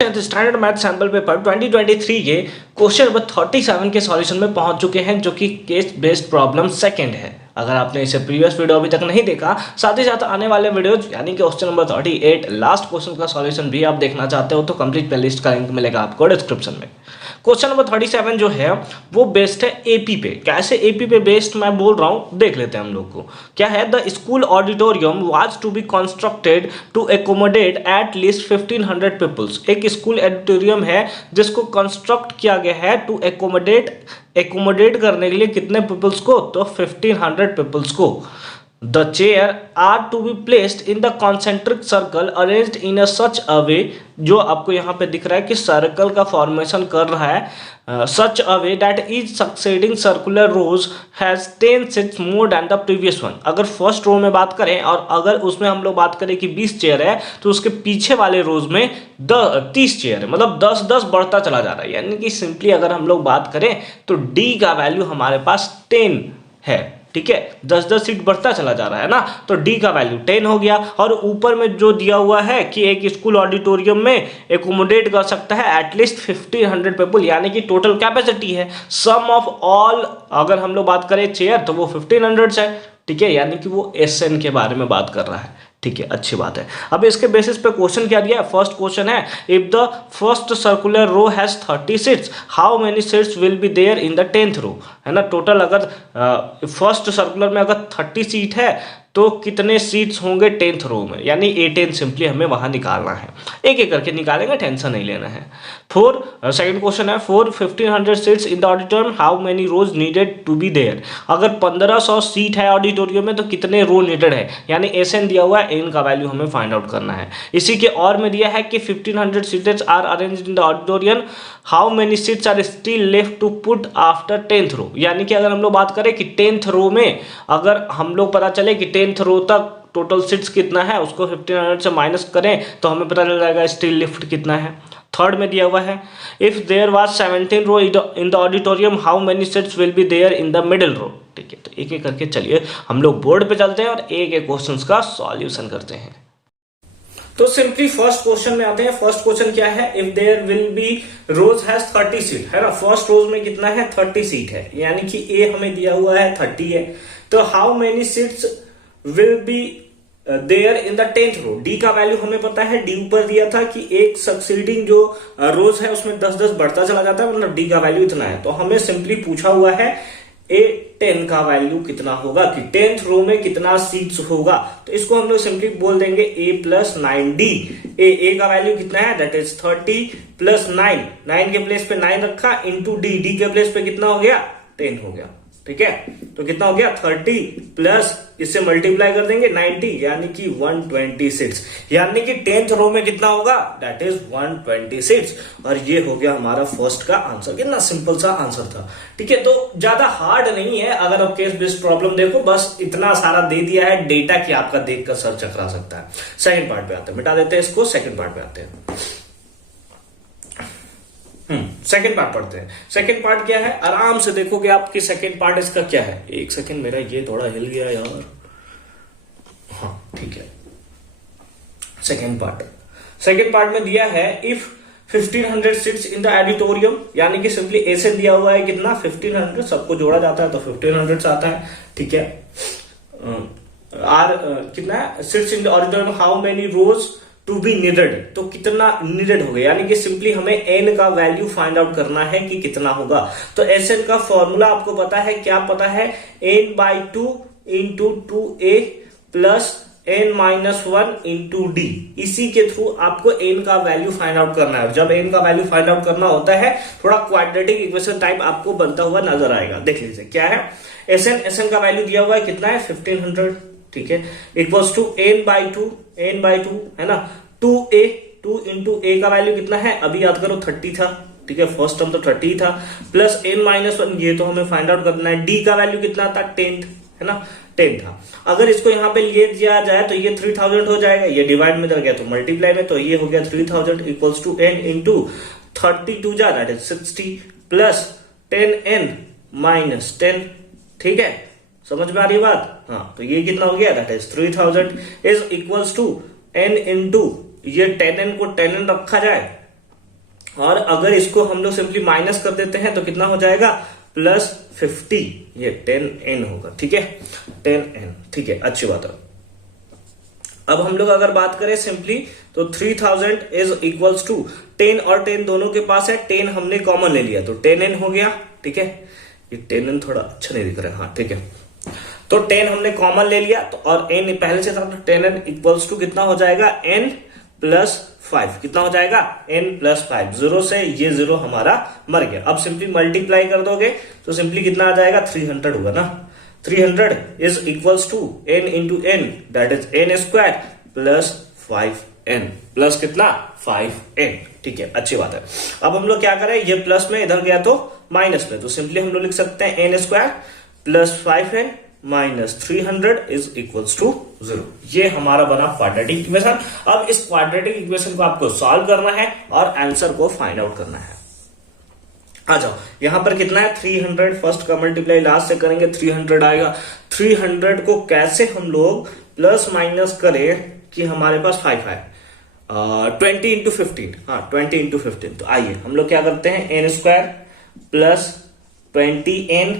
Standard math sample paper 2023 के question number 37 के solution में पहुंच चुके हैं, जो कि केस बेस्ड प्रॉब्लम सेकंड है। अगर आपने इसे प्रीवियस वीडियो अभी तक नहीं देखा, साथ ही साथ आने वाले वीडियोज यानी कि क्वेश्चन नंबर 38 लास्ट क्वेश्चन का सॉल्यूशन भी आप देखना चाहते हो तो कंप्लीट प्लेलिस्ट का लिंक मिलेगा आपको डिस्क्रिप्शन में। क्वेश्चन नंबर 37 जो है वो बेस्ड है एपी पे। कैसे एपी पे बेस्ड मैं बोल रहा हूँ देख लेते हैं हम लोग को। क्या है, the school auditorium was to be constructed to accommodate at least 1500 peoples. एक स्कूल ऑडिटोरियम है जिसको कंस्ट्रक्ट किया गया है टू एकोमोडेट करने के लिए कितने पीपल्स को, तो 1500 पीपल्स को। The chair are to be placed in the concentric circle arranged in a such a way, जो आपको यहाँ पे दिख रहा है कि सर्कल का फॉर्मेशन कर रहा है, such a way that each succeeding circular rows has 10 seats more than the previous one. अगर फर्स्ट रो में बात करें और अगर उसमें हम लोग बात करें कि 20 चेयर है तो उसके पीछे वाले रोज में 30 चेयर है, मतलब 10-10 बढ़ता चला जा रहा है। यानी कि सिंपली अगर हम लोग बात करें तो डी का वैल्यू हमारे पास 10 है, ठीक है। 10-10 सीट बढ़ता चला जा रहा है ना, तो डी का वैल्यू 10 हो गया। और ऊपर में जो दिया हुआ है कि एक स्कूल ऑडिटोरियम में एकोमोडेट कर सकता है एटलीस्ट 1500 पीपल, यानी कि टोटल कैपेसिटी है। सम ऑफ ऑल अगर हम लोग बात करें चेयर तो वो 1500 है, ठीक है। यानी कि वो एसएन के बारे में बात कर रहा है, ठीक है, अच्छी बात है। अब इसके बेसिस पे क्वेश्चन क्या दिया है, फर्स्ट क्वेश्चन है if the first circular row has 30 seats how many seats will be there in the 10th row, है ना। टोटल अगर फर्स्ट सर्कुलर में अगर 30 सीट है तो कितने सीट्स होंगे 10th रो में, यानी A10 सिंपली हमें वहां निकालना है। एक एक करके निकालेंगे, टेंशन नहीं लेना है। सेकंड क्वेश्चन है for 1500 seats in the auditorium how many rows needed to be there. अगर 1500 सीट है ऑडिटोरियम में तो कितने रो नीडेड है, यानी एसएन दिया हुआ है, एन का वैल्यू हमें फाइंड आउट करना है। इसी के और में दिया है कि 1500 seats are arranged in the auditorium how many seats are still left to put after 10th row. यानी कि अगर हम लोग बात करें कि 10th रो में अगर हम लोग पता चले कि 10th रो तक टोटल सीट्स कितना है, उसको 1500 से माइनस करें तो हमें पता चल जाएगा स्टिल लिफ्ट कितना है। थर्ड में दिया हुआ है if there was 17 row in the auditorium how many seats will be there in the middle row, ठीक है। तो एक एक करके चलिए हम लोग बोर्ड पे चलते हैं और एक एक क्वेश्चंस का सॉल्यूशन करते हैं। तो सिंपली फर्स्ट क्वेश्चन में आते हैं। फर्स्ट क्वेश्चन क्या है, if there will be rows has 30 seat, है ना। फर्स्ट रोज में कितना है, 30 सीट है, यानी कि ए हमें दिया हुआ है 30 है। तो how many seats will be there in the 10th row, D का वैल्यू हमें पता है, डी ऊपर दिया था कि एक सक्सीडिंग जो रोज है उसमें 10-10 बढ़ता चला जाता है, मतलब डी का वैल्यू इतना है। तो हमें सिंपली पूछा हुआ है A10 का वैल्यू कितना होगा, कि 10th रो में कितना सीट्स होगा। तो इसको हम लोग सिंपली बोल देंगे A+9D। ए का वैल्यू कितना है, दैट इज 30 + 9 के प्लेस पे 9 रखा इंटू डी के प्लेस पे कितना हो गया, 10 हो गया, ठीक है। तो कितना हो गया, 30 प्लस इससे मल्टीप्लाई कर देंगे 90, यानी कि 126, यानी कि 10th रो में कितना होगा, दैट इज 126। और ये हो गया हमारा फर्स्ट का आंसर। कितना सिंपल सा आंसर था, ठीक है। तो ज्यादा हार्ड नहीं है, अगर आप केस बेस्ड प्रॉब्लम देखो, बस इतना सारा दे दिया है डेटा कि आपका देखकर सर चकरा सकता है। सेकंड पार्ट पे आते हैं, मिटा देते हैं इसको, सेकंड पार्ट पे आते हैं। सेकंड पार्ट पढ़ते हैं। सेकंड पार्ट क्या है, आराम से देखोगे आपकी सेकंड पार्ट इसका क्या है। एक सेकंड, मेरा ये थोड़ा हिल गया यार, हाँ ठीक है। सेकंड पार्ट में दिया है if 1500 seats in the auditorium, यानी कि सिंपली ऐसे दिया हुआ है कितना, 1500, सबको जोड़ा जाता है तो 1500 से आता है, ठीक है। कितना है, seats in the auditorium how many rows to be needed, तो कितना नीडेड हो गया, यानी कि सिंपली हमें एन का वैल्यू फाइंड आउट करना है कि कितना होगा। तो एस एन का फॉर्मूला आपको पता है, क्या पता है, n/2 into 2a plus n-1 into D. इसी के थ्रू आपको एन का वैल्यू फाइंड आउट करना है। जब एन का वैल्यू फाइंड आउट करना होता है थोड़ा क्वाड्रेटिक इक्वेशन टाइप आपको बनता हुआ नजर आएगा। देख लीजिए क्या है, एस एन का वैल्यू दिया हुआ है कितना है, 1500, ठीक है, इक्वल्स टू n/2 है ना, 2 इंटू ए का वैल्यू कितना है, अभी याद करो 30 था, ठीक है, फर्स्ट टर्म तो 30 था, प्लस n-1, ये तो हमें फाइंड आउट करना है। डी का वैल्यू कितना था, 10 है ना, 10 था। अगर इसको यहाँ पे ले दिया जाए तो ये 3000 हो जाएगा, ये डिवाइड में कर गया तो मल्टीप्लाई में, तो ये हो गया 3000 इक्वल्स टू n इंटू 32 जा that is 60 plus 10n minus 10, ठीक है, समझ में आ रही बात। हाँ, तो ये कितना हो गया, that is 3000 is equals to n into ये 10n को 10n रखा जाए और अगर इसको हम लोग सिंपली माइनस कर देते हैं तो कितना हो जाएगा +50, ये 10n होगा। ठीक है, 10n। ठीक है, अच्छी बात है। अब हम लोग अगर बात करें सिंपली तो 3000 इज इक्वल्स टू 10 और 10 दोनों के पास है, 10 हमने कॉमन ले लिया तो 10n हो गया। ठीक है, ये 10n थोड़ा अच्छा नहीं दिख रहा है। हाँ ठीक है, तो 10 हमने कॉमन ले लिया तो और n पहले से था तो 10n इक्वल्स टू कितना हो जाएगा n +5। कितना हो जाएगा n +5। 0 से ये 0 हमारा मर गया। अब सिंपली मल्टीप्लाई कर दोगे तो सिंपली कितना आ जाएगा 300 होगा ना। 300 is equals to n into n, that is n² +5n plus कितना 5n। ठीक है, अच्छी बात है। अब हम लोग क्या करें, ये प्लस में इधर गया तो माइनस में, तो सिंपली हम लोग लिख सकते हैं n² +5n -300 is equals to 0। ये हमारा बना क्वाड्रेटिक इक्वेशन। अब इस क्वाड्रेटिक इक्वेशन को आपको सॉल्व करना है और आंसर को फाइंड आउट करना है। आ जाओ, यहां पर कितना है 300, फर्स्ट का मल्टीप्लाई लास्ट से करेंगे 300 आएगा। 300 को कैसे हम लोग प्लस माइनस करें कि हमारे पास 5 आए। 20 इंटू 15, हाँ 20 इंटू 15। तो आइए हम लोग क्या करते हैं, n² +20n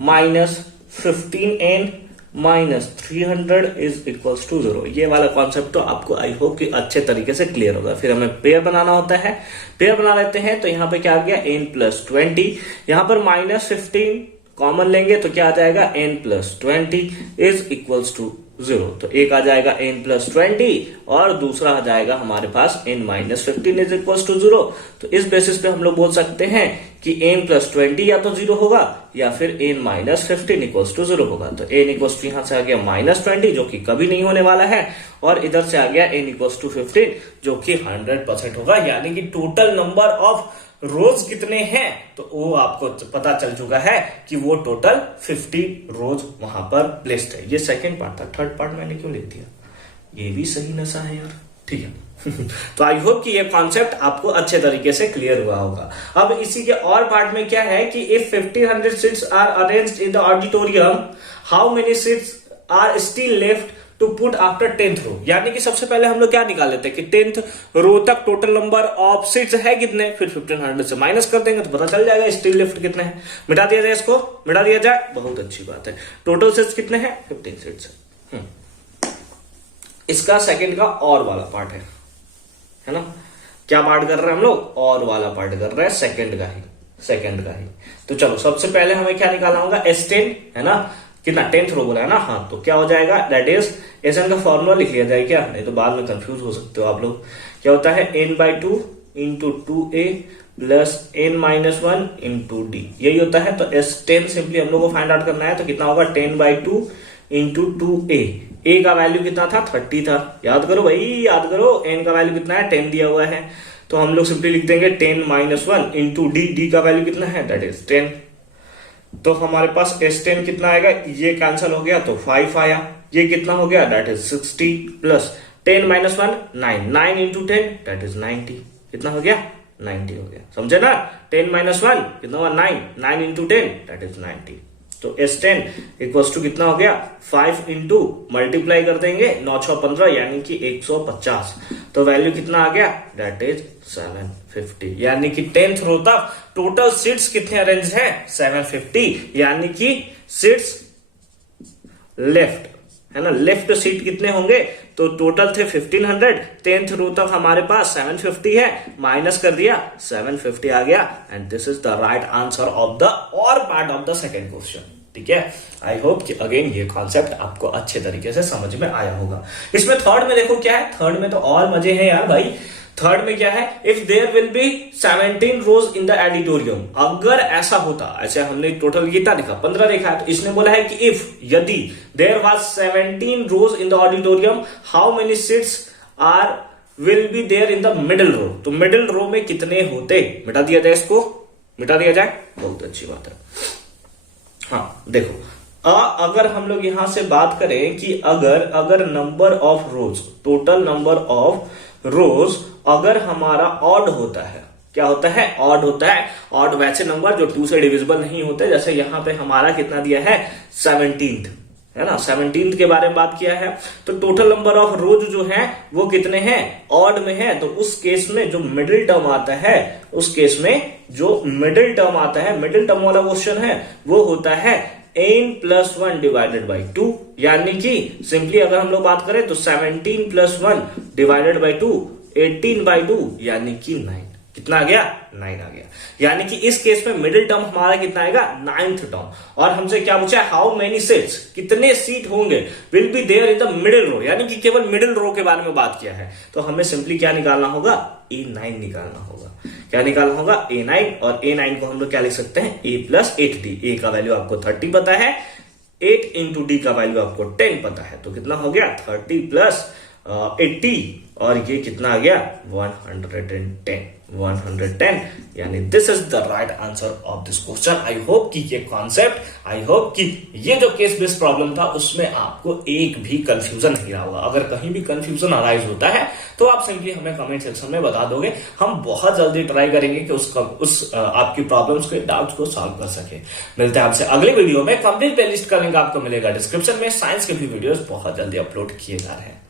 -15n -300 is equals to 0। ये वाला कॉन्सेप्ट तो आपको आई होप कि अच्छे तरीके से क्लियर होगा। फिर हमें पेयर बनाना होता है, पेयर बना लेते हैं। तो यहां पे क्या आ गया n +20, यहां पर -15 कॉमन लेंगे तो क्या आ जाएगा n +20 इज इक्वल्स टू 0। तो एक आ जाएगा n +20 और दूसरा आ जाएगा हमारे पास n -15 इज इक्वल्स टू 0। तो इस बेसिस पे हम लोग बोल सकते हैं कि n +20 या तो 0 होगा या फिर n -15 इक्वल्स टू 0 होगा। तो n इक्वल्स टू यहां से आ गया -20 जो कि कभी नहीं होने वाला है, और इधर से आ गया n इक्वल्स टू 15 जो कि 100% होगा। यानी कि टोटल नंबर ऑफ रोज कितने हैं तो वो आपको पता चल चुका है कि वो टोटल 50 रोज वहां पर प्लेस्ड है। ये सेकंड पार्ट था, थर्ड पार्ट मैंने क्यों लिख दिया, ये भी सही नशा है यार। ठीक है तो आई होप कि ये कॉन्सेप्ट आपको अच्छे तरीके से क्लियर हुआ होगा। अब इसी के और पार्ट में क्या है कि if 1500 seats are arranged in the auditorium, how many seats are still left to put after 10th row. यानी कि सबसे पहले हम लोग क्या निकाल लेते हैं कि 10th रो तक टोटल नंबर ऑफ सीट्स है कितने, फिर 1500 से माइनस कर देंगे तो पता चल जाएगा स्टिल लेफ्ट कितने हैं। मिटा दिया जाए, इसको मिटा दिया जाए, बहुत अच्छी बात है। टोटल सीट्स कितने हैं 15 सीट्स है। इसका सेकंड का और वाला पार्ट है ना। क्या पार्ट कर रहे हैं हम लोग, और वाला पार्ट कर रहे हैं सेकंड का ही। तो चलो सबसे पहले हमें क्या निकालना होगा, S10 है ना, कितना 10th रो बोला है ना। हाँ तो क्या हो जाएगा, दैट इज SN का फॉर्मूला लिख लिया जाए क्या, नहीं तो बाद में कंफ्यूज हो सकते हो आप लोग। क्या होता है n/2 into 2a plus n-1 into d, यही होता है। तो S10 सिंपली हम लोग को फाइंड आउट करना है तो कितना होगा 10/2 इंटू 2a। a का वैल्यू कितना था 30 था, याद करो भाई याद करो। n का वैल्यू कितना है 10 दिया हुआ है, तो हम लोग सिंपली लिख देंगे 10-1 इंटू d का वैल्यू कितना है दैट इज 10। तो हमारे पास S10 कितना आएगा, ये कैंसिल हो गया तो 5 आया, ये कितना हो गया that is 60 plus 10-1 9 into 10 that is 90। कितना हो गया 90 हो गया, समझे ना। 10-1 कितना हुआ 9 इंटू 10 दैट इज 90। तो S10 इक्वल्स टू कितना हो गया 5 इंटू मल्टीप्लाई कर देंगे 9×6=15 यानी कि 150। तो वैल्यू कितना आ गया दैट इज 750। यानी कि 10th रो तक टोटल सीट्स कितने अरेंज है 750, यानी कि सीट्स लेफ्ट है ना, लेफ्ट सीट कितने होंगे तो टोटल थे 1500, 10th रो तक हमारे पास 750 है, माइनस कर दिया 750 आ गया, and this is the right answer of the और part of the second question. ठीक है, आई होप कि अगेन ये कॉन्सेप्ट आपको अच्छे तरीके से समझ में आया होगा। इसमें थर्ड में देखो क्या है, थर्ड में तो और मजे हैं यार भाई। थर्ड में क्या है, if there will be 17 rows in the auditorium, अगर ऐसा होता, ऐसे हमने टोटल कितना देखा 15 देखा है, तो इसने बोला है कि इफ यदि there was 17 rows in the auditorium, how many seats are will be there in the middle row. तो मिडिल रो में कितने होते, मिटा दिया जाए, इसको मिटा दिया जाए, बहुत अच्छी बात है। हाँ देखो अगर हम लोग यहां से बात करें कि अगर number of rose, total number of रोज अगर हमारा ऑड होता है, क्या होता है ऑड होता है। ऑड वैसे नंबर जो 2 से डिविजिबल नहीं होते, जैसे यहां पे हमारा कितना दिया है 17th, है ना, 17 के बारे में बात किया है। तो टोटल नंबर ऑफ रोज जो है वो कितने हैं, ऑड में है। तो उस केस में जो मिडिल टर्म आता है, उस केस में जो मिडिल टर्म आता है, मिडिल टर्म वाला क्वेश्चन है, वो होता है n+1 डिवाइडेड बाई 2। यानी कि सिंपली अगर हम लोग बात करें तो 17+1 डिवाइडेड बाई 2 18/2 यानी कि 9। कितना आ गया, 9 आ गया। यानी कि इस केस में मिडिल टर्म हमारा कितना आएगा, 9th टर्म। और हमसे क्या पूछा है, हाउ मेनी सीट्स, कितने सीट होंगे will be there in the middle row, यानी कि केवल मिडिल रो के बारे में बात किया है। तो हमें सिंपली क्या निकालना होगा, A9 निकालना होगा। क्या निकालना होगा, A9। और A9 को हम लोग क्या लिख सकते हैं, A+8D। A का वैल्यू आपको 30 पता है, 8 इंटू D का वैल्यू आपको 10 पता है। तो कितना हो गया, 30 + 80 और ये कितना आ गया, 110। यानी this is the right answer of this question. I hope कि ये कॉन्सेप्ट, आई होप कि ये जो केस बेस्ड प्रॉब्लम था उसमें आपको एक भी कंफ्यूजन नहीं रहा होगा। अगर कहीं भी कंफ्यूजन अराइज होता है तो आप सिंपली हमें कमेंट सेक्शन में बता दोगे। हम बहुत जल्दी ट्राई करेंगे कि उस आपकी प्रॉब्लम्स के डाउट्स को सॉल्व कर सके। मिलते हैं आपसे अगले वीडियो में। कंप्लीट प्लेलिस्ट का लिंक आपको मिलेगा डिस्क्रिप्शन में। साइंस के भी वीडियोस बहुत जल्दी अपलोड किए जा रहे हैं।